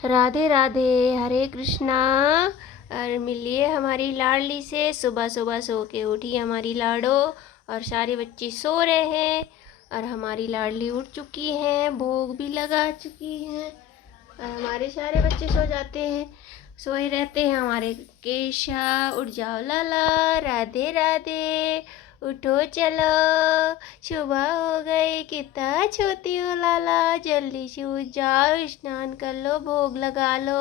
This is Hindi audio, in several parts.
राधे राधे, हरे कृष्णा। और मिलिए हमारी लाडली से। सुबह सुबह सो के उठी हमारी लाडो, और सारे बच्चे सो रहे हैं और हमारी लाडली उठ चुकी है, भोग भी लगा चुकी है। और हमारे सारे बच्चे सो जाते हैं, सोए रहते हैं। हमारे केशा, उठ जाओ लाला, राधे राधे, उठो चलो, सुबह हो गई, कितना छोटी हो लाला, जल्दी से उठ जाओ, स्नान कर लो, भोग लगा लो।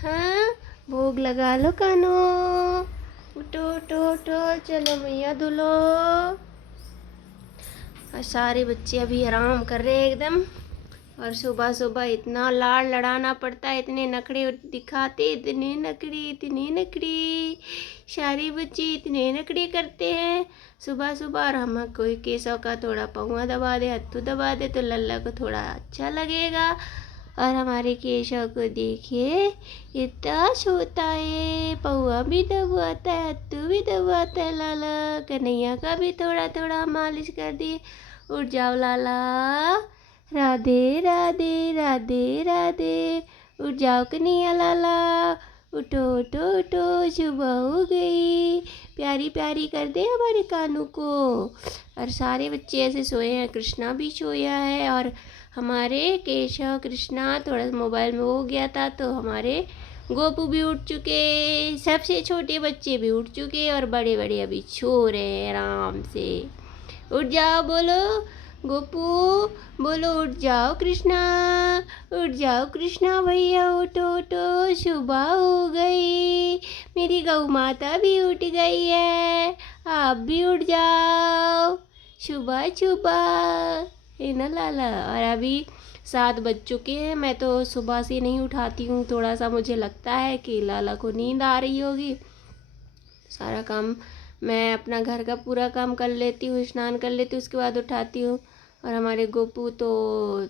हाँ, भोग लगा लो कानो, उठो उठो उठो, चलो मैया धुलो। और सारे बच्चे अभी आराम कर रहे हैं एकदम। और सुबह सुबह इतना लाड़ लड़ाना पड़ता है, इतने नखरे दिखाते, इतने नखरे सारे बच्चे इतने नखरे करते हैं सुबह सुबह। और हम कोई केशव का थोड़ा पहुआ दबा दे, हत्थू दबा दे तो लल्ला को थोड़ा अच्छा लगेगा। और हमारे केशव को देखिए, इतना सोता है, पहुआ भी दबाता है, हत्थू भी दबाता है। लाला कन्हैया का भी थोड़ा थोड़ा मालिश कर दिए। उठ जाओ लाला, राधे राधे, राधे राधे, उठ जाओ कन्हैया लाला, उठो उठो उठो, सुबह हो गई। प्यारी प्यारी कर दे हमारे कानू को। और सारे बच्चे ऐसे सोए हैं, कृष्णा भी सोया है। और हमारे केशव कृष्णा थोड़ा मोबाइल में हो गया था, तो हमारे गोपू भी उठ चुके, सबसे छोटे बच्चे भी उठ चुके, और बड़े बड़े अभी सो रहे हैं आराम से। उठ जाओ बोलो गोपू, बोलो उठ जाओ कृष्णा, उठ जाओ कृष्णा भैया, उठो उठो, सुबह हो गई। मेरी गौ माता भी उठ गई है, आप भी उठ जाओ, सुबह सुबह है ना लाला। और अभी 7 बज चुके हैं। मैं तो सुबह से नहीं उठाती हूँ, थोड़ा सा मुझे लगता है कि लाला को नींद आ रही होगी। सारा काम मैं अपना घर का पूरा काम कर लेती हूँ, स्नान कर लेती हूँ, उसके बाद उठाती हूँ। और हमारे गोपू तो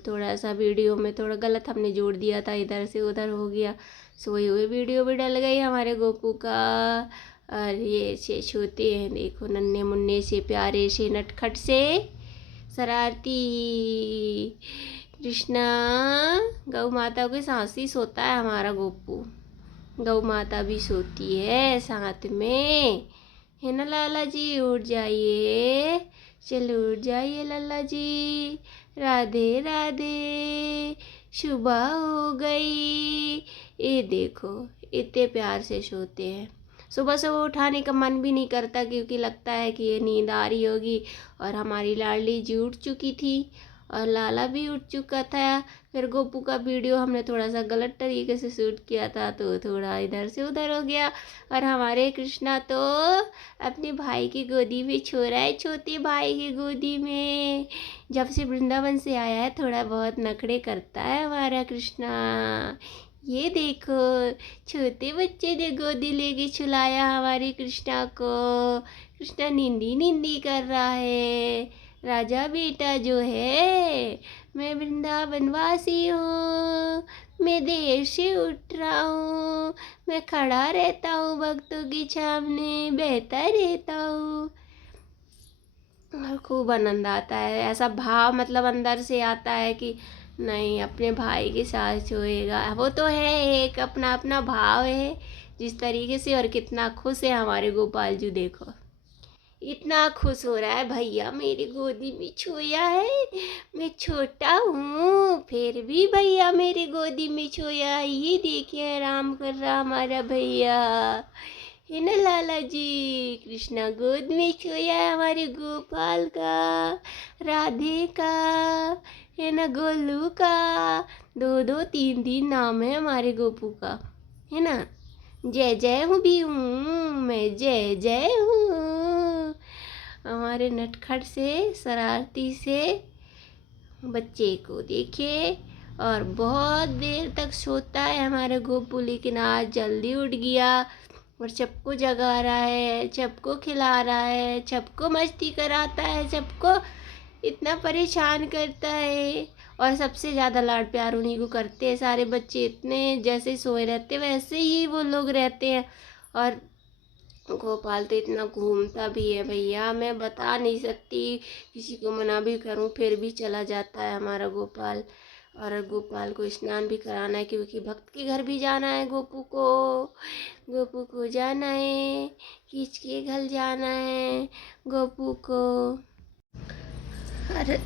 थोड़ा सा वीडियो में थोड़ा गलत हमने जोड़ दिया था, इधर से उधर हो गया, सोए हुए वीडियो भी डल गई हमारे गोपू का। और ये से छोटे हैं, देखो नन्हे मुन्ने से, प्यारे से, नटखट से, शरारती कृष्णा। गौ माता के साथ ही सोता है हमारा गोपू, गौ माता भी सोती है साथ में, है ना लाला जी। उठ जाइए, चलो उठ जाइए लाला जी, राधे राधे, सुबह हो गई। ये देखो इतने प्यार से सोते हैं। सुबह सुबह उठाने का मन भी नहीं करता, क्योंकि लगता है कि ये नींद आ रही होगी। और हमारी लाडली जी उठ चुकी थी, और लाला भी उठ चुका था। फिर गोपू का वीडियो हमने थोड़ा सा गलत तरीके से शूट किया था, तो थोड़ा इधर से उधर हो गया। और हमारे कृष्णा तो अपने भाई की गोदी में सो रहा है, छोटे भाई की गोदी में। जब से वृंदावन से आया है, थोड़ा बहुत नखरे करता है हमारा कृष्णा। ये देखो, छोटे बच्चे ने गोदी लेके छुलाया हमारे कृष्णा को। कृष्णा नींदी नींदी कर रहा है। राजा बेटा जो है, मैं वृंदावनवासी हूँ, मैं देर से उठ रहा हूँ, मैं खड़ा रहता हूँ भक्तों के सामने, बहता रहता हूँ। और खूब आनंद आता है, ऐसा भाव मतलब अंदर से आता है कि नहीं, अपने भाई के साथ सोएगा। वो तो है, एक अपना अपना भाव है जिस तरीके से। और कितना खुश है हमारे गोपाल जी, देखो इतना खुश हो रहा है, भैया मेरी गोदी में सोया है, मैं छोटा हूँ फिर भी भैया मेरी गोदी में सोया है। ये देखिए आराम कर रहा हमारा भैया, है ना लाला जी। कृष्णा गोद में सोया है हमारे गोपाल का, राधे का, है ना, गोलू का। 2 2 3 3 नाम है हमारे गोपू का, है ना। जय जय हूँ भी हूँ मैं, जय जय हूँ। हमारे नटखट से, शरारती से बच्चे को देखिए। और बहुत देर तक सोता है हमारा गोपू, लेकिन आज जल्दी उठ गया और सबको जगा रहा है, सबको खिला रहा है, सबको मस्ती कराता है, सबको इतना परेशान करता है। और सबसे ज़्यादा लाड प्यार उन्हीं को करते हैं सारे बच्चे, इतने जैसे सोए रहते वैसे ही वो लोग रहते हैं। और गोपाल तो इतना घूमता भी है भैया, मैं बता नहीं सकती, किसी को मना भी करूं फिर भी चला जाता है हमारा गोपाल। और गोपाल को स्नान भी कराना है, क्योंकि भक्त के घर भी जाना है। गोपू को जाना है, किच के घर जाना है गोपू को। अरे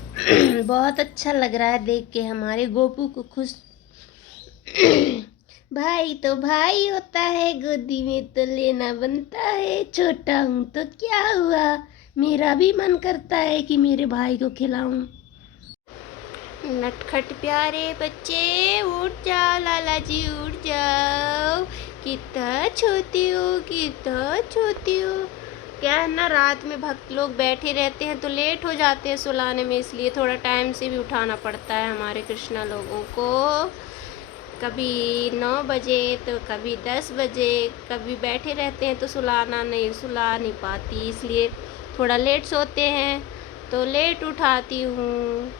बहुत अच्छा लग रहा है देख के हमारे गोपू को खुश। भाई तो भाई होता है, गोदी में तो लेना बनता है। छोटा हूँ तो क्या हुआ, मेरा भी मन करता है कि मेरे भाई को खिलाऊं। नटखट प्यारे बच्चे उठ जाओ, लाला जी उठ जाओ। कितना छोटी हो, कितना छोटी हो। क्या है ना, रात में भक्त लोग बैठे रहते हैं तो लेट हो जाते हैं सुलाने में, इसलिए थोड़ा टाइम से भी उठाना पड़ता है हमारे कृष्णा लोगों को। कभी 9 बजे तो कभी 10 बजे, कभी बैठे रहते हैं तो सुला नहीं पाती, इसलिए थोड़ा लेट सोते हैं तो लेट उठाती हूँ।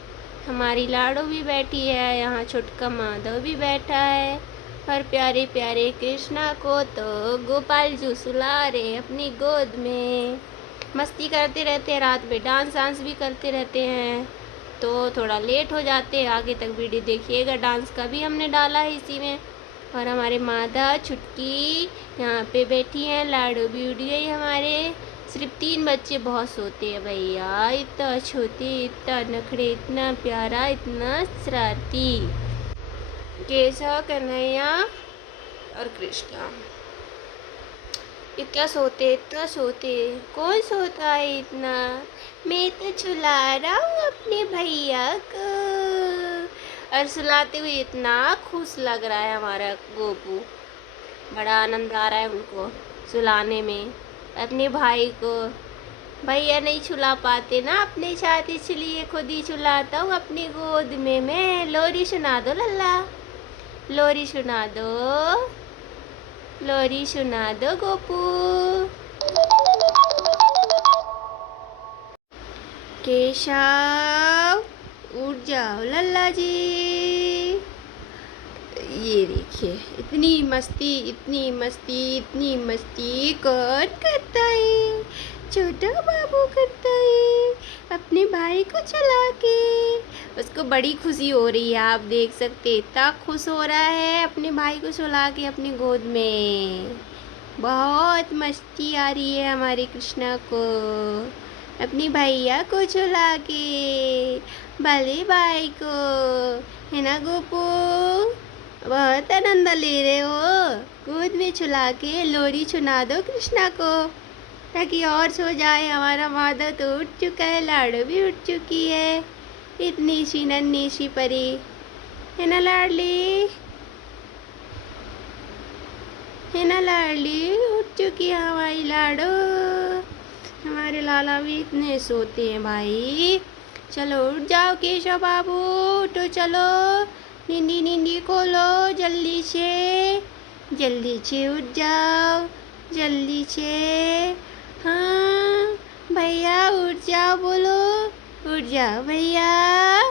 हमारी लाडो भी बैठी है यहाँ, छोटका माधव भी बैठा है। पर प्यारे प्यारे कृष्णा को तो गोपाल जी सुला रहे अपनी गोद में। मस्ती करते रहते हैं, रात में डांस वांस भी करते रहते हैं, तो थोड़ा लेट हो जाते हैं। आगे तक वीडियो देखिएगा, डांस का भी हमने डाला है इसी में। और हमारे माधा छुटकी यहाँ पे बैठी हैं, लाडो भी उड़ गई हमारे। सिर्फ 3 बच्चे बहुत सोते हैं भैया, इतना छोटे, इतना नखड़े, इतना प्यारा, इतना शरारती। केशव, कन्हैया और कृष्णा इतना सोते। कौन सोता है इतना? मैं तो चुला रहा हूँ अपने भैया को। और सुलाते हुए इतना खुश लग रहा है हमारा गोपू, बड़ा आनंद आ रहा है उनको सुलाने में अपने भाई को। भैया नहीं छुला पाते ना अपने साथ, इसलिए खुद ही छुलाता हूँ अपनी गोद में मैं। लोरी सुना दो लल्ला, लोरी सुना दो, लोरी सुना दो गोपू। केशव उठ जाओ लल्ला जी। ये देखिए, इतनी मस्ती, इतनी मस्ती, इतनी मस्ती कौन करता है? छोटा बाबू करता है अपने भाई को चला के। उसको बड़ी खुशी हो रही है, आप देख सकते, इतना खुश हो रहा है अपने भाई को सुला के अपनी गोद में। बहुत मस्ती आ रही है हमारे कृष्णा को अपनी भैया को चला के, भले भाई को, है ना गोपू? बहुत आनंद ले रहे हो गोद में छुला के। लोरी सुना दो कृष्णा को ताकि और सो जाए। हमारा माधव तो उठ चुका है, लाडो भी उठ चुकी है, इतनी सी नन्ही सी परी, है ना लाडली? है ना लाडली? उठ चुकी है हमारी लाडो। हमारे लाला भी इतने सोते हैं भाई। चलो उठ जाओ केशव बाबू, उठो चलो, नींदी नींदी खोलो, जल्दी से उठ जाओ, जल्दी से। हाँ भैया उठ जाओ, बोलो उठ जाओ भैया।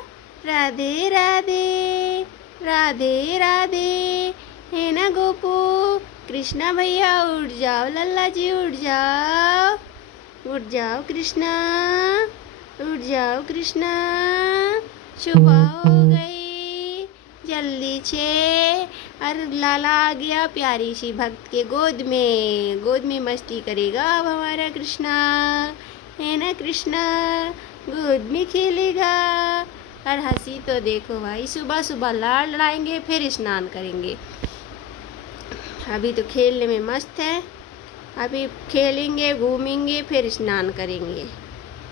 राधे राधे, राधे राधे, है ना गोपू? कृष्णा भैया उठ जाओ, लल्ला जी उठ जाओ, उठ जाओ कृष्णा, उठ जाओ कृष्णा। सुबह हो गई, जल्दी से। अरे लाला आ गया प्यारी सी भक्त के गोद में मस्ती करेगा अब हमारा कृष्णा, है ना कृष्णा? गोद में खेलेगा। और हंसी तो देखो भाई, सुबह सुबह लड़ाएंगे फिर स्नान करेंगे। अभी तो खेलने में मस्त है, अभी खेलेंगे, घूमेंगे, फिर स्नान करेंगे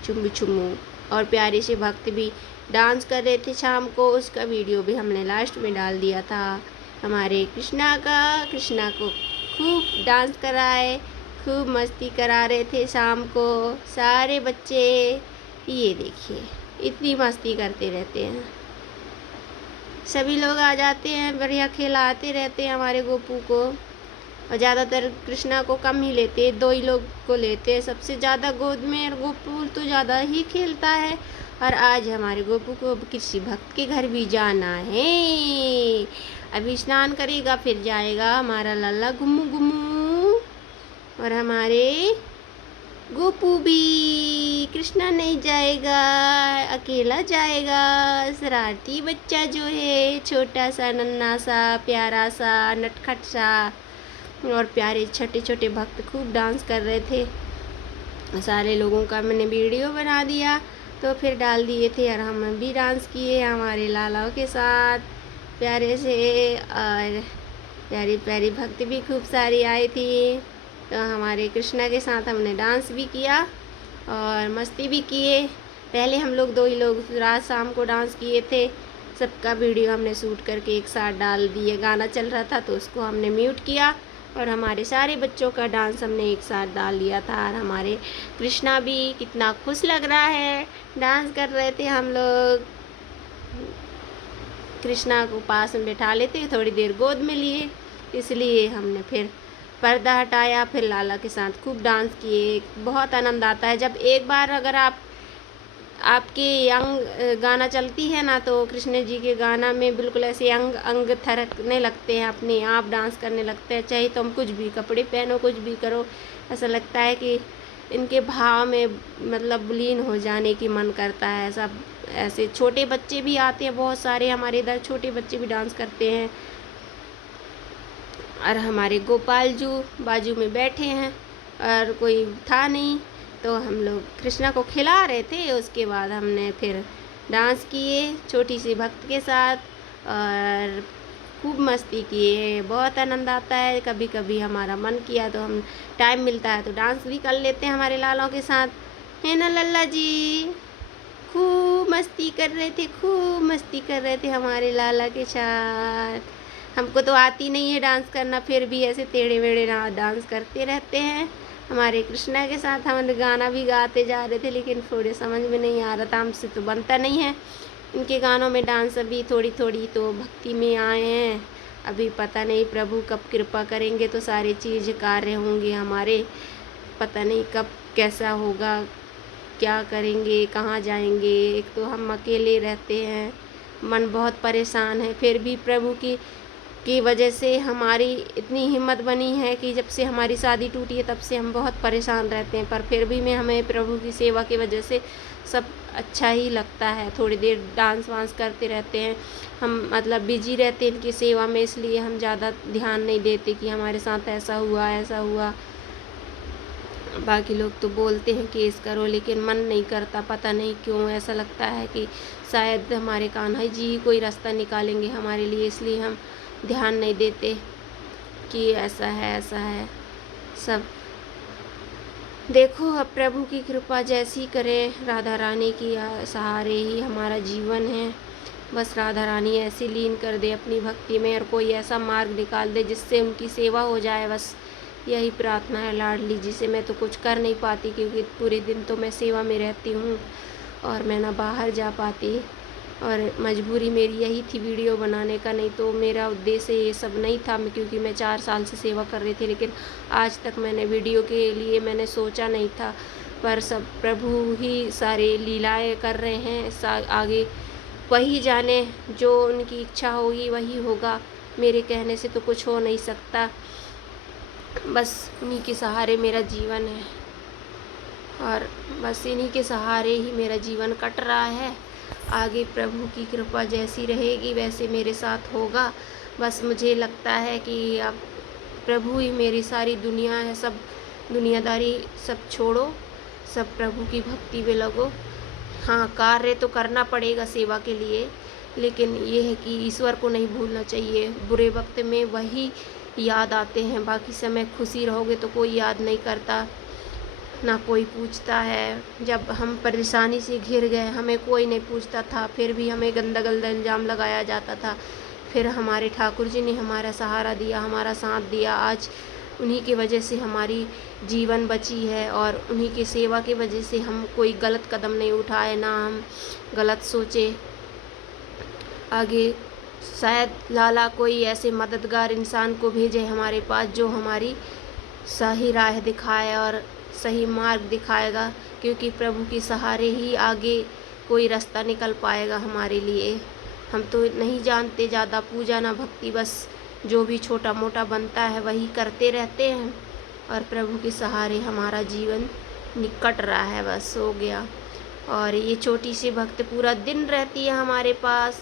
चुम्बू चुम्बू। और प्यारे से भक्त भी डांस कर रहे थे शाम को, उसका वीडियो भी हमने लास्ट में डाल दिया था हमारे कृष्णा का। कृष्णा को खूब डांस कराए, खूब मस्ती करा रहे थे शाम को सारे बच्चे। ये देखिए, इतनी मस्ती करते रहते हैं, सभी लोग आ जाते हैं, बढ़िया खिलाते रहते हैं हमारे गोपू को। और ज़्यादातर कृष्णा को कम ही लेते हैं, 2 ही लोग को लेते हैं सबसे ज़्यादा गोद में। और गोपू तो ज़्यादा ही खेलता है। और आज हमारे गोपू को किसी भक्त के घर भी जाना है, अभी स्नान करेगा फिर जाएगा हमारा लल्ला घुमू घुमू। और हमारे गोपू भी, कृष्णा नहीं जाएगा, अकेला जाएगा। शरारती बच्चा जो है, छोटा सा नन्हा सा प्यारा सा नटखट सा, और प्यारे छोटे छोटे भक्त खूब डांस कर रहे थे। सारे लोगों का मैंने वीडियो बना दिया तो फिर डाल दिए थे, और हम भी डांस किए हमारे लालाओं के साथ प्यारे से। और प्यारी प्यारी भक्त भी खूब सारी आई थी, तो हमारे कृष्णा के साथ हमने डांस भी किया और मस्ती भी किए। पहले हम लोग 2 ही लोग रात शाम को डांस किए थे, सबका वीडियो हमने शूट करके एक साथ डाल दिए। गाना चल रहा था तो उसको हमने म्यूट किया और हमारे सारे बच्चों का डांस हमने एक साथ डाल दिया था। और हमारे कृष्णा भी कितना खुश लग रहा है, डांस कर रहे थे हम लोग। कृष्णा को पास में बैठा लेते, थोड़ी देर गोद में लिए, इसलिए हमने फिर पर्दा हटाया, फिर लाला के साथ खूब डांस किए। बहुत आनंद आता है जब एक बार अगर आपके अंग गाना चलती है ना, तो कृष्ण जी के गाना में बिल्कुल ऐसे अंग अंग थरकने लगते हैं, अपने आप डांस करने लगते हैं। चाहे तुम कुछ भी कपड़े पहनो, कुछ भी करो, ऐसा लगता है कि इनके भाव में मतलब लीन हो जाने की मन करता है। सब ऐसे छोटे बच्चे भी आते हैं, बहुत सारे हमारे इधर छोटे बच्चे भी डांस करते हैं। और हमारे गोपाल जी बाजू में बैठे हैं और कोई था नहीं, तो हम लोग कृष्णा को खिला रहे थे। उसके बाद हमने फिर डांस किए छोटी सी भक्त के साथ और खूब मस्ती किए। बहुत आनंद आता है, कभी कभी हमारा मन किया तो हम टाइम मिलता है तो डांस भी कर लेते हैं हमारे लालों के साथ, है ना लल्ला जी। खूब मस्ती कर रहे थे, खूब मस्ती कर रहे थे हमारे लाला के साथ। हमको तो आती नहीं है डांस करना, फिर भी ऐसे टेढ़े मेढ़े डांस करते रहते हैं। हमारे कृष्णा के साथ हम गाना भी गाते जा रहे थे, लेकिन थोड़े समझ में नहीं आ रहा था, हमसे तो बनता नहीं है इनके गानों में डांस। अभी थोड़ी थोड़ी तो भक्ति में आए हैं, अभी पता नहीं प्रभु कब कृपा करेंगे तो सारे चीज़ कार्य होंगे हमारे। पता नहीं कब कैसा होगा, क्या करेंगे, कहाँ जाएंगे। एक तो हम अकेले रहते हैं, मन बहुत परेशान है, फिर भी प्रभु की वजह से हमारी इतनी हिम्मत बनी है कि जब से हमारी शादी टूटी है तब से हम बहुत परेशान रहते हैं, पर फिर भी हमें प्रभु की सेवा की वजह से सब अच्छा ही लगता है। थोड़ी देर डांस वांस करते रहते हैं हम, मतलब बिजी रहते हैं इनकी सेवा में, इसलिए हम ज़्यादा ध्यान नहीं देते कि हमारे साथ ऐसा हुआ ऐसा हुआ। बाकी लोग तो बोलते हैं केस करो, लेकिन मन नहीं करता, पता नहीं क्यों। ऐसा लगता है कि शायद हमारे कान्हा जी कोई रास्ता निकालेंगे हमारे लिए, इसलिए हम ध्यान नहीं देते कि ऐसा है सब। देखो अब प्रभु की कृपा जैसी करें, राधा रानी की सहारे ही हमारा जीवन है। बस राधा रानी ऐसे लीन कर दे अपनी भक्ति में, और कोई ऐसा मार्ग निकाल दे जिससे उनकी सेवा हो जाए, बस यही प्रार्थना है लाडली जी से। मैं तो कुछ कर नहीं पाती, क्योंकि पूरे दिन तो मैं सेवा में रहती हूँ और मैं ना बाहर जा पाती, और मजबूरी मेरी यही थी वीडियो बनाने का, नहीं तो मेरा उद्देश्य ये सब नहीं था। क्योंकि मैं 4 साल से सेवा कर रही थी, लेकिन आज तक मैंने वीडियो के लिए मैंने सोचा नहीं था। पर सब प्रभु ही सारे लीलाएं कर रहे हैं, आगे वही जाने, जो उनकी इच्छा होगी वही होगा। मेरे कहने से तो कुछ हो नहीं सकता, बस उन्हीं के सहारे मेरा जीवन है, और बस इन्हीं के सहारे ही मेरा जीवन कट रहा है। आगे प्रभु की कृपा जैसी रहेगी वैसे मेरे साथ होगा। बस मुझे लगता है कि अब प्रभु ही मेरी सारी दुनिया है, सब दुनियादारी सब छोड़ो, सब प्रभु की भक्ति में लगो। हाँ, कार्य तो करना पड़ेगा सेवा के लिए, लेकिन ये है कि ईश्वर को नहीं भूलना चाहिए। बुरे वक्त में वही याद आते हैं, बाकी समय खुशी रहोगे तो कोई याद नहीं करता, ना कोई पूछता है। जब हम परेशानी से घिर गए, हमें कोई नहीं पूछता था, फिर भी हमें गंदा गंदा इल्ज़ाम लगाया जाता था। फिर हमारे ठाकुर जी ने हमारा सहारा दिया, हमारा साथ दिया। आज उन्हीं की वजह से हमारी जीवन बची है, और उन्हीं की सेवा की वजह से हम कोई गलत कदम नहीं उठाए, ना हम गलत सोचे। आगे शायद लाला कोई ऐसे मददगार इंसान को भेजे हमारे पास, जो हमारी सही राह दिखाए और सही मार्ग दिखाएगा, क्योंकि प्रभु के सहारे ही आगे कोई रास्ता निकल पाएगा हमारे लिए। हम तो नहीं जानते ज़्यादा पूजा ना भक्ति, बस जो भी छोटा मोटा बनता है वही करते रहते हैं, और प्रभु के सहारे हमारा जीवन निकट रहा है, बस हो गया। और ये छोटी सी भक्त पूरा दिन रहती है हमारे पास।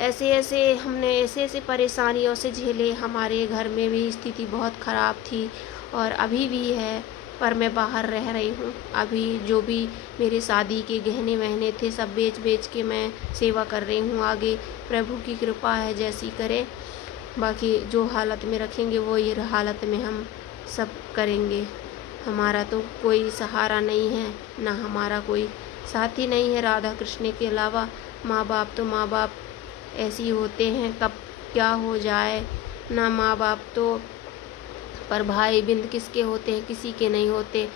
ऐसे ऐसे हमने ऐसे ऐसे परेशानियों से झेले। हमारे घर में भी स्थिति बहुत ख़राब थी और अभी भी है, पर मैं बाहर रह रही हूँ। अभी जो भी मेरे शादी के गहने वहने थे सब बेच बेच के मैं सेवा कर रही हूँ। आगे प्रभु की कृपा है, जैसी करे। बाकी जो हालत में रखेंगे वो ये हालत में हम सब करेंगे। हमारा तो कोई सहारा नहीं है, ना हमारा कोई साथी नहीं है राधा कृष्ण के अलावा। माँ बाप तो माँ बाप ऐसे ही होते हैं, कब क्या हो जाए ना। माँ बाप तो पर भाई बिंद किसके होते हैं, किसी के नहीं होते।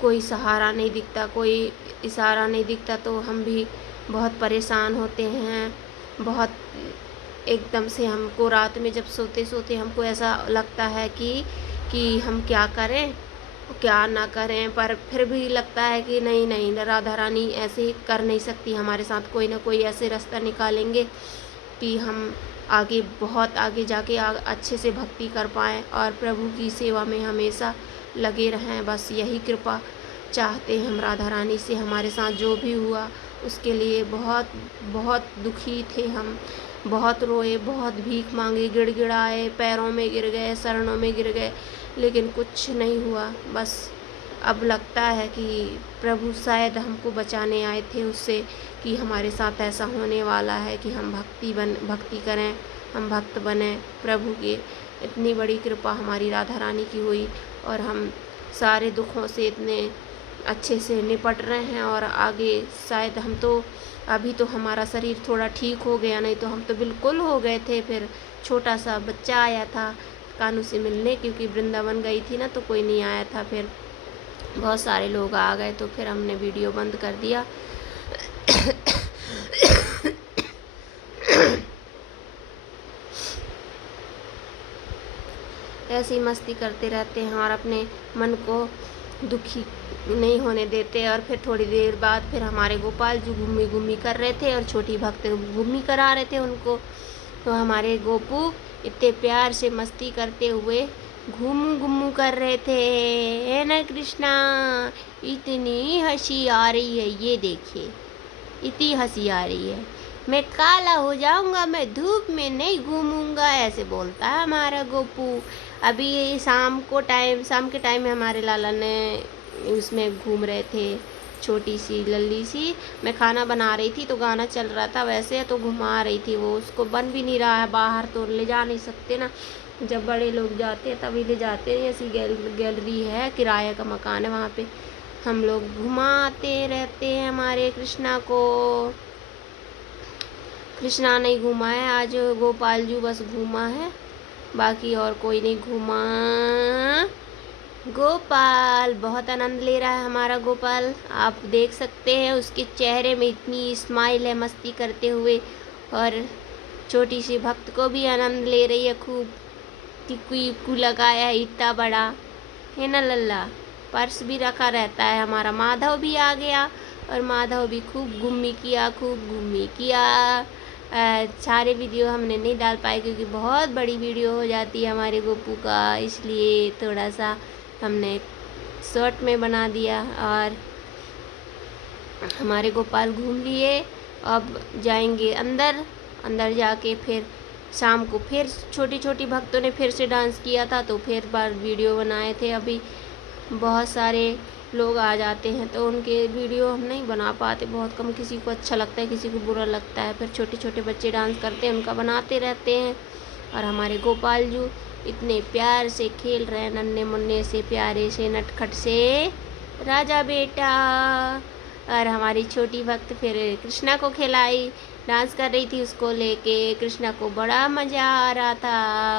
कोई सहारा नहीं दिखता, कोई इशारा नहीं दिखता, तो हम भी बहुत परेशान होते हैं। बहुत एकदम से हमको रात में जब सोते सोते हमको ऐसा लगता है कि हम क्या करें क्या ना करें, पर फिर भी लगता है कि नहीं नहीं, राधा रानी ऐसे कर नहीं सकती हमारे साथ। कोई ना कोई ऐसे रास्ता निकालेंगे कि हम आगे बहुत आगे जाके अच्छे से भक्ति कर पाएँ और प्रभु की सेवा में हमेशा लगे रहें। बस यही कृपा चाहते हैं हम राधा रानी से। हमारे साथ जो भी हुआ उसके लिए बहुत बहुत दुखी थे हम। बहुत रोए, बहुत भीख मांगे, गिड़गिड़ाए, पैरों में गिर गए, शरणों में गिर गए, लेकिन कुछ नहीं हुआ। बस अब लगता है कि प्रभु शायद हमको बचाने आए थे उससे, कि हमारे साथ ऐसा होने वाला है कि हम भक्ति करें, हम भक्त बने प्रभु के। इतनी बड़ी कृपा हमारी राधा रानी की हुई और हम सारे दुखों से इतने अच्छे से निपट रहे हैं। और आगे शायद हम तो अभी तो हमारा शरीर थोड़ा ठीक हो गया, नहीं तो हम तो बिल्कुल हो गए थे। फिर छोटा सा बच्चा आया था कानू से मिलने, क्योंकि वृंदावन गई थी ना तो कोई नहीं आया था। फिर बहुत सारे लोग आ गए तो फिर हमने वीडियो बंद कर दिया। ऐसे ही मस्ती करते रहते हैं और अपने मन को दुखी नहीं होने देते। और फिर थोड़ी देर बाद फिर हमारे गोपाल जो घूमी घूमी कर रहे थे और छोटी भक्त घूमी करा रहे थे उनको, तो हमारे गोपू इतने प्यार से मस्ती करते हुए घूमू घूमू कर रहे थे। है ना कृष्णा, इतनी हंसी आ रही है, ये देखिए इतनी हंसी आ रही है। मैं काला हो जाऊंगा, मैं धूप में नहीं घूमूंगा, ऐसे बोलता है हमारा गोपू। अभी शाम के टाइम में हमारे लाला ने उसमें घूम रहे थे, छोटी सी लल्ली सी। मैं खाना बना रही थी तो गाना चल रहा था, वैसे तो घुमा रही थी वो। उसको बन भी नहीं रहा है, बाहर तो ले जा नहीं सकते ना। जब बड़े लोग जाते हैं तभी ले जाते हैं। ऐसी गैलरी है, किराए का मकान है, वहाँ पे हम लोग घुमाते रहते हैं हमारे कृष्णा को। कृष्णा नहीं घुमा है आज, गोपाल जी बस घूमा है, बाकी और कोई नहीं घूमा। गोपाल बहुत आनंद ले रहा है हमारा गोपाल, आप देख सकते हैं उसके चेहरे में इतनी स्माइल है मस्ती करते हुए। और छोटी सी भक्त को भी आनंद ले रही है खूब। टिक्कू लगाया है इतना बड़ा, है ना लल्ला। पर्स भी रखा रहता है। हमारा माधव भी आ गया और माधव भी खूब घूमी किया। सारे वीडियो हमने नहीं डाल पाए क्योंकि बहुत बड़ी वीडियो हो जाती है हमारे गोपू का, इसलिए थोड़ा सा हमने शॉर्ट में बना दिया। और हमारे गोपाल घूम लिए, अब जाएंगे अंदर जाके फिर शाम को फिर छोटी छोटी भक्तों ने फिर से डांस किया था तो फिर बार वीडियो बनाए थे। अभी बहुत सारे लोग आ जाते हैं तो उनके वीडियो हम नहीं बना पाते, बहुत कम। किसी को अच्छा लगता है, किसी को बुरा लगता है। फिर छोटे छोटे बच्चे डांस करते हैं, उनका बनाते रहते हैं। और हमारे गोपाल जी इतने प्यार से खेल रहे हैं, नन्हे मुन्ने से, प्यारे से, नटखट से, राजा बेटा। और हमारी छोटी भक्त फिर कृष्णा को खिलाई, डांस कर रही थी उसको लेके। कृष्णा को बड़ा मज़ा आ रहा था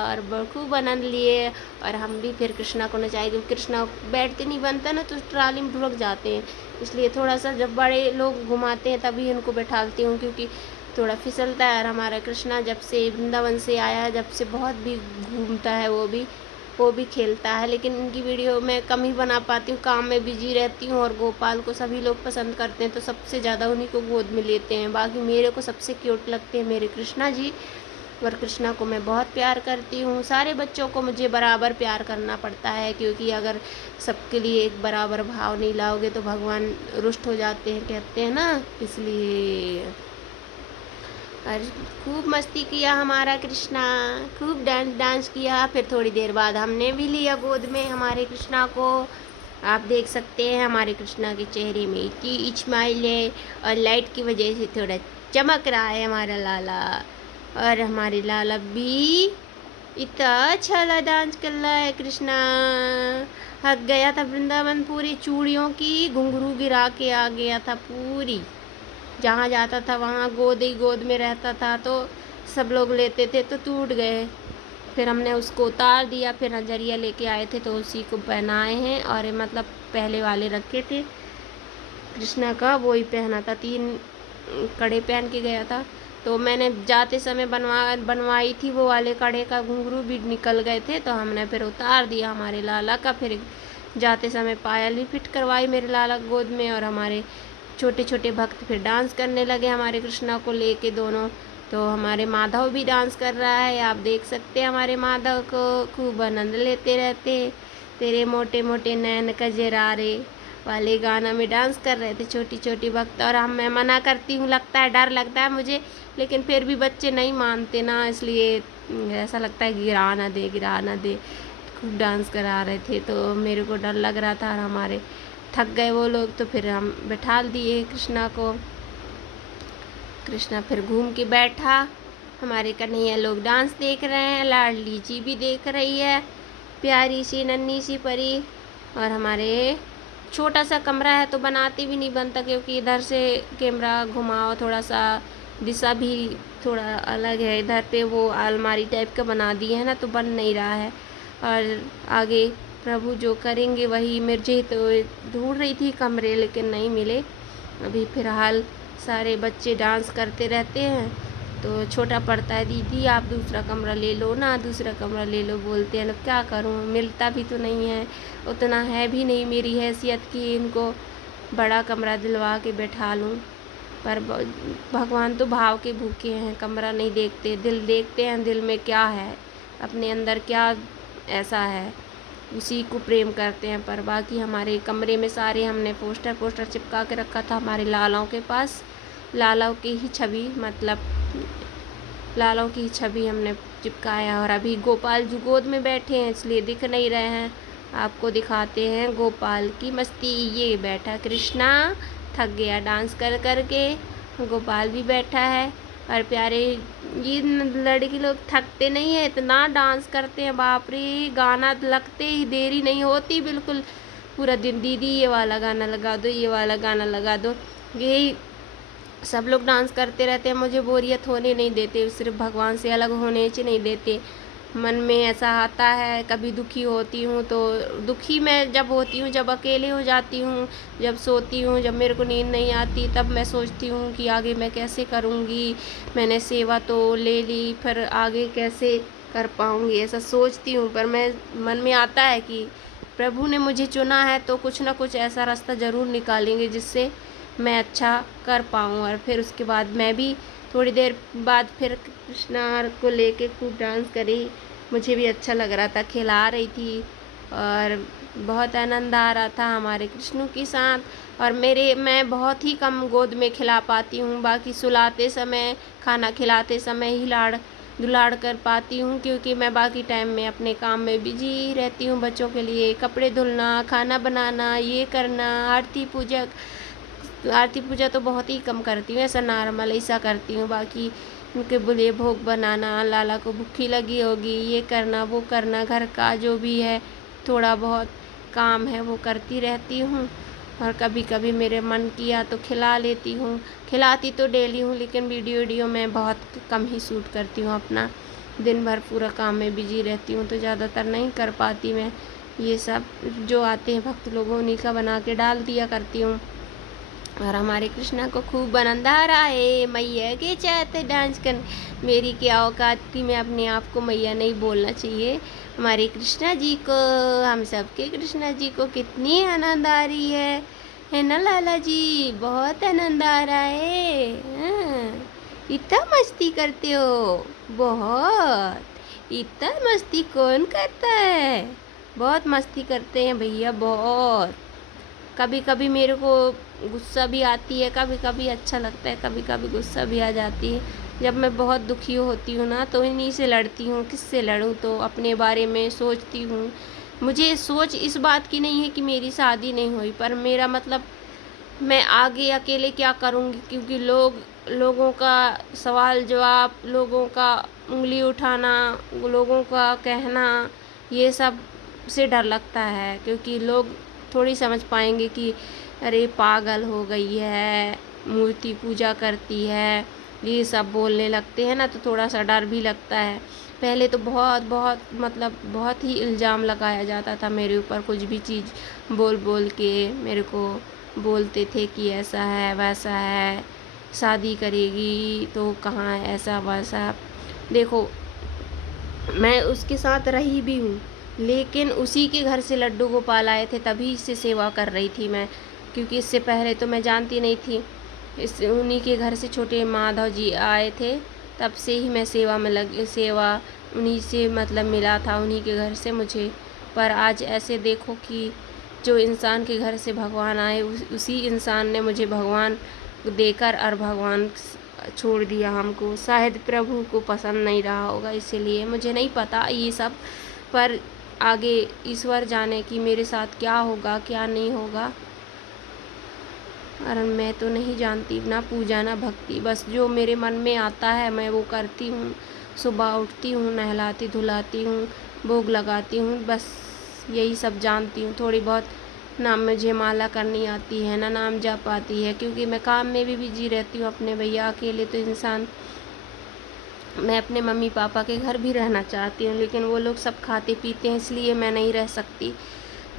और खूब आनंद लिए। और हम भी फिर कृष्णा को नचाए, क्योंकि कृष्णा बैठते नहीं बनता ना तो ट्राली में ढुलक जाते हैं, इसलिए थोड़ा सा जब बड़े लोग घुमाते हैं तभी उनको बैठाती हूँ, क्योंकि थोड़ा फिसलता है। और हमारा कृष्णा जब से वृंदावन से आया है, जब से बहुत भी घूमता है, वो भी खेलता है। लेकिन इनकी वीडियो मैं कम ही बना पाती हूँ, काम में बिजी रहती हूँ। और गोपाल को सभी लोग पसंद करते हैं तो सबसे ज़्यादा उन्हीं को गोद में लेते हैं। बाकी मेरे को सबसे क्यूट लगते हैं मेरे कृष्णा जी, और कृष्णा को मैं बहुत प्यार करती हूँ। सारे बच्चों को मुझे बराबर प्यार करना पड़ता है, क्योंकि अगर सबके लिए एक बराबर भाव नहीं लाओगे तो भगवान रुष्ट हो जाते हैं, कहते हैं ना, इसलिए। और खूब मस्ती किया हमारा कृष्णा, खूब डांस किया। फिर थोड़ी देर बाद हमने भी लिया गोद में हमारे कृष्णा को। आप देख सकते हैं हमारे कृष्णा के चेहरे में इतनी स्माइल है, और लाइट की वजह से थोड़ा चमक रहा है हमारा लाला। और हमारे लाला भी इतना अच्छा डांस कर रहा है कृष्णा। हक गया था वृंदावन पूरी चूड़ियों की, घुंघरू गिरा के आ गया था पूरी। जहाँ जाता था वहाँ गोद ही गोद में रहता था, तो सब लोग लेते थे तो टूट गए। फिर हमने उसको उतार दिया, फिर नजरिया लेके आए थे तो उसी को पहनाए हैं। और मतलब पहले वाले रखे थे कृष्णा का, वो ही पहना था, 3 कड़े पहन के गया था। तो मैंने जाते समय बनवाई थी वो वाले कड़े का, घुंघरू भी निकल गए थे, तो हमने फिर उतार दिया हमारे लाला का। फिर जाते समय पायल भी फिट करवाई मेरे लाला गोद में। और हमारे छोटे छोटे भक्त फिर डांस करने लगे हमारे कृष्णा को लेके दोनों। तो हमारे माधव भी डांस कर रहा है, आप देख सकते हैं हमारे माधव को, खूब आनंद लेते रहते। तेरे मोटे मोटे नैन कजरारे वाले गाना में डांस कर रहे थे छोटी छोटी भक्त। और मैं मना करती हूँ, लगता है डर लगता है मुझे, लेकिन फिर भी बच्चे नहीं मानते ना, इसलिए ऐसा लगता है गिरा ना दे, गिरा ना दे। खूब डांस करा रहे थे तो मेरे को डर लग रहा था। और हमारे थक गए वो लोग, तो फिर हम बैठा दिए कृष्णा को। कृष्णा फिर घूम के बैठा। हमारे कन्हैया लोग डांस देख रहे हैं, लाडली जी भी देख रही है, प्यारी सी नन्ही सी परी। और हमारे छोटा सा कमरा है तो बनाते भी नहीं बनता, क्योंकि इधर से कैमरा घुमाओ थोड़ा सा, दिशा भी थोड़ा अलग है। इधर पे वो अलमारी टाइप का बना दिए है ना, तो बन नहीं रहा है। और आगे प्रभु जो करेंगे वही। मुझे तो ढूंढ रही थी कमरे, लेकिन नहीं मिले। अभी फिलहाल सारे बच्चे डांस करते रहते हैं, तो छोटा पड़ता है, दीदी आप दूसरा कमरा ले लो ना, दूसरा कमरा ले लो बोलते हैं। लोग क्या करूँ, मिलता भी तो नहीं है, उतना है भी नहीं मेरी हैसियत कि इनको बड़ा कमरा दिलवा के बैठा लूँ। पर भगवान तो भाव के भूखे हैं, कमरा नहीं देखते, दिल देखते हैं, दिल में क्या है, अपने अंदर क्या ऐसा है, उसी को प्रेम करते हैं। पर बाकी हमारे कमरे में सारे हमने पोस्टर चिपका के रखा था हमारे लालाओं के पास। लालाओं की ही छवि, मतलब लालाओं की ही छवि हमने चिपकाया। और अभी गोपाल जी गोद में बैठे हैं इसलिए दिख नहीं रहे हैं, आपको दिखाते हैं गोपाल की मस्ती। ये बैठा कृष्णा, थक गया डांस कर कर के। गोपाल भी बैठा है। और प्यारे ये लड़के लोग थकते नहीं है, इतना डांस करते हैं, बाप रे। गाना लगते ही देरी नहीं होती बिल्कुल, पूरा दिन दीदी ये वाला गाना लगा दो, ये वाला गाना लगा दो, यही सब लोग डांस करते रहते हैं। मुझे बोरियत होने नहीं देते, सिर्फ भगवान से अलग होने से नहीं देते। मन में ऐसा आता है, कभी दुखी होती हूँ तो दुखी मैं जब होती हूँ जब अकेले हो जाती हूँ, जब सोती हूँ, जब मेरे को नींद नहीं आती, तब मैं सोचती हूँ कि आगे मैं कैसे करूँगी। मैंने सेवा तो ले ली, फिर आगे कैसे कर पाऊँगी, ऐसा सोचती हूँ। पर मैं मन में आता है कि प्रभु ने मुझे चुना है तो कुछ ना कुछ ऐसा रास्ता ज़रूर निकालेंगे जिससे मैं अच्छा कर पाऊँ। और फिर उसके बाद मैं भी थोड़ी देर बाद फिर कृष्णा को लेके खूब डांस करी। मुझे भी अच्छा लग रहा था, खिला रही थी और बहुत आनंद आ रहा था हमारे कृष्णू के साथ। और मैं बहुत ही कम गोद में खिला पाती हूँ, बाकी सुलाते समय, खाना खिलाते समय ही दुलाड़ कर पाती हूँ, क्योंकि मैं बाकी टाइम में अपने काम में बिजी रहती हूँ। बच्चों के लिए कपड़े धुलना, खाना बनाना, ये करना, आरती पूजा तो बहुत ही कम करती हूँ, ऐसा नॉर्मल ऐसा करती हूँ। बाकी उनके लिए भोग बनाना, लाला को भूखी लगी होगी, ये करना वो करना, घर का जो भी है थोड़ा बहुत काम है वो करती रहती हूँ। और कभी कभी मेरे मन किया तो खिला लेती हूँ, खिलाती तो डेली हूँ, लेकिन वीडियो मैं बहुत कम ही शूट करती हूँ। अपना दिन भर पूरा काम में बिजी रहती हूँ, तो ज़्यादातर नहीं कर पाती मैं ये सब। जो आते हैं भक्त लोगों उन्हीं का बना के डाल दिया करती हूँ। और हमारे कृष्णा को खूब आनंद आ रहा है मैया के चाहते डांस कर। मेरी क्या औकात थी, मैं अपने आप को मैया नहीं बोलना चाहिए। हमारे कृष्णा जी को, हम सबके कृष्णा जी को कितनी आनंद आ रही है ना लाला जी, बहुत आनंद आ रहा है। हाँ, इतना मस्ती करते हो। बहुत। इतना मस्ती कौन करता है? बहुत मस्ती करते हैं भैया, बहुत। कभी कभी मेरे को गुस्सा भी आती है, कभी कभी अच्छा लगता है, कभी कभी गुस्सा भी आ जाती है। जब मैं बहुत दुखी होती हूँ ना तो इन्हीं से लड़ती हूँ। किससे लड़ूँ? तो अपने बारे में सोचती हूँ। मुझे सोच इस बात की नहीं है कि मेरी शादी नहीं हुई, पर मेरा मतलब मैं आगे अकेले क्या करूँगी, क्योंकि लोगों का सवाल जवाब, लोगों का उंगली उठाना, लोगों का कहना, ये सब से डर लगता है। क्योंकि लोग थोड़ी समझ पाएंगे कि अरे पागल हो गई है, मूर्ति पूजा करती है, ये सब बोलने लगते हैं ना, तो थोड़ा सा डर भी लगता है। पहले तो बहुत बहुत मतलब बहुत ही इल्ज़ाम लगाया जाता था मेरे ऊपर, कुछ भी चीज़ बोल बोल के मेरे को बोलते थे कि ऐसा है वैसा है, शादी करेगी तो कहाँ है, ऐसा वैसा। देखो, मैं उसके साथ रही भी हूँ, लेकिन उसी के घर से लड्डू गोपाल आए थे तभी इससे सेवा कर रही थी मैं, क्योंकि इससे पहले तो मैं जानती नहीं थी। इस उन्हीं के घर से छोटे माधव जी आए थे, तब से ही मैं सेवा में सेवा उन्हीं से मतलब मिला था, उन्हीं के घर से मुझे। पर आज ऐसे देखो कि जो इंसान के घर से भगवान आए उसी इंसान ने मुझे भगवान देकर और भगवान छोड़ दिया हमको। शायद प्रभु को पसंद नहीं रहा होगा, इसीलिए मुझे नहीं पता ये सब। पर आगे ईश्वर जाने कि मेरे साथ क्या होगा क्या नहीं होगा। और मैं तो नहीं जानती ना पूजा ना भक्ति, बस जो मेरे मन में आता है मैं वो करती हूँ। सुबह उठती हूँ, नहलाती धुलाती हूँ, भोग लगाती हूँ, बस यही सब जानती हूँ। थोड़ी बहुत ना मुझे माला करनी आती है, ना नाम जप आती है, क्योंकि मैं काम में भी बिजी रहती हूँ अपने। भैया अकेले तो इंसान, मैं अपने मम्मी पापा के घर भी रहना चाहती हूँ, लेकिन वो लोग सब खाते पीते हैं, इसलिए मैं नहीं रह सकती।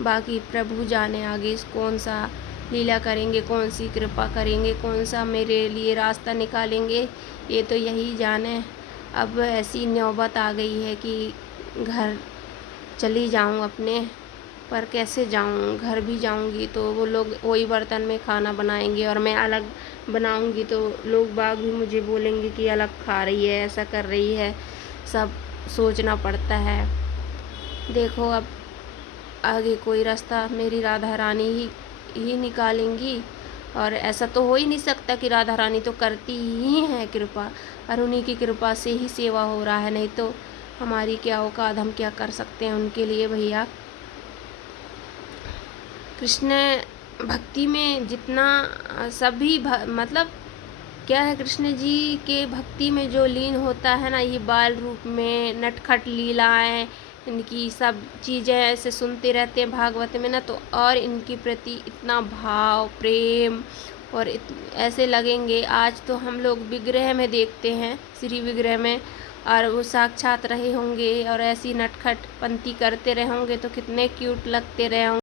बाकी प्रभु जाने आगे कौन सा लीला करेंगे, कौन सी कृपा करेंगे, कौन सा मेरे लिए रास्ता निकालेंगे, ये तो यही जाने। अब ऐसी नौबत आ गई है कि घर चली जाऊं अपने, पर कैसे जाऊं? घर भी जाऊंगी तो वो लोग वही बर्तन में खाना बनाएंगे और मैं अलग बनाऊंगी, तो लोग बाग भी मुझे बोलेंगे कि अलग खा रही है, ऐसा कर रही है। सब सोचना पड़ता है। देखो, अब आगे कोई रास्ता मेरी राधा रानी ही निकालेंगी। और ऐसा तो हो ही नहीं सकता कि राधा रानी तो करती ही हैं कृपा, और उन्हीं की कृपा से ही सेवा हो रहा है, नहीं तो हमारी क्या औकात, हम क्या कर सकते हैं उनके लिए भैया। कृष्ण भक्ति में जितना सभी मतलब क्या है, कृष्ण जी के भक्ति में जो लीन होता है ना, ये बाल रूप में नटखट लीलाएं, इनकी सब चीज़ें ऐसे सुनते रहते हैं भागवत में ना, तो और इनके प्रति इतना भाव प्रेम और ऐसे लगेंगे। आज तो हम लोग विग्रह में देखते हैं, श्री विग्रह में, और वो साक्षात रहे होंगे और ऐसी नटखट पंक्ति करते रहे होंगे तो कितने क्यूट लगते रहे होंगे।